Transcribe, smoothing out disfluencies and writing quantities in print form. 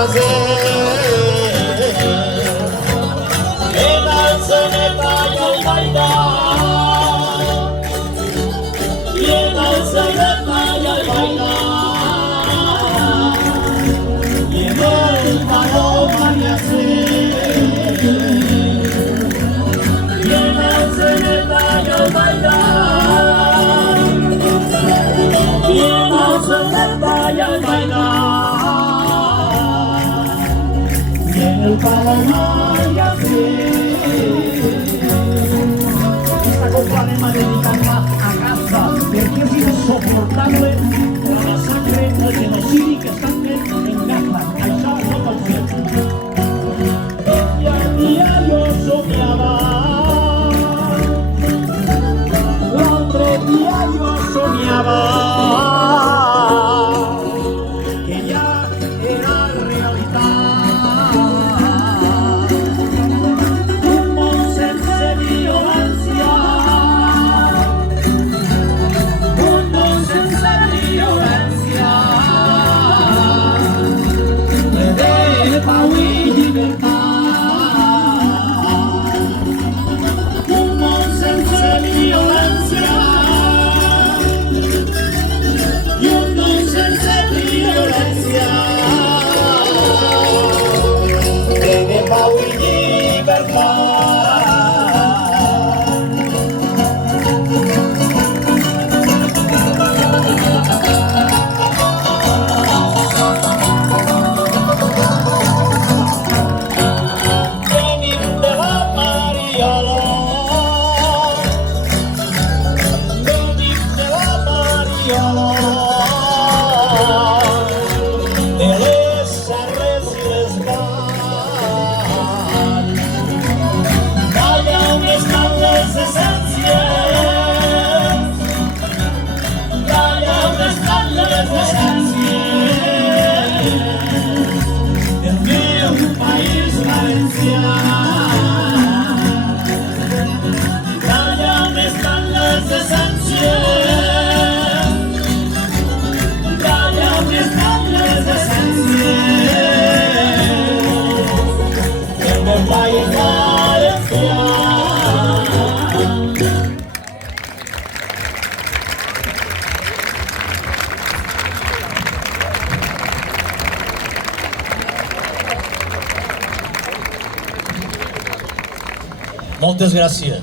placer. En la enceneta y el bailar, y en la enceneta y el bailar, y en el paloma y así, y en la enceneta y el bailar, y en la enceneta y el bailar, y en el paloma y así. Esta comparema dedicada a casa perché es insoportable la masacre o el genocidi que están en Gaza. Això no pot ser. I el dia jo somiava, l'altre dia jo somiava que ja era realitat un món sense violència, un món sense violència, ple de pau i llibertat, un món sense violència i un món sense violència, ple de pau i llibertat. Venim de la Mariola, venim de la Mariola, de les serres i les valls, d'allà on estan les essències, d'allà on estan les essències del meu país valencià, d'allà on estan les essències, d'allà on estan les essències del meu país valencià. Moltes gràcies.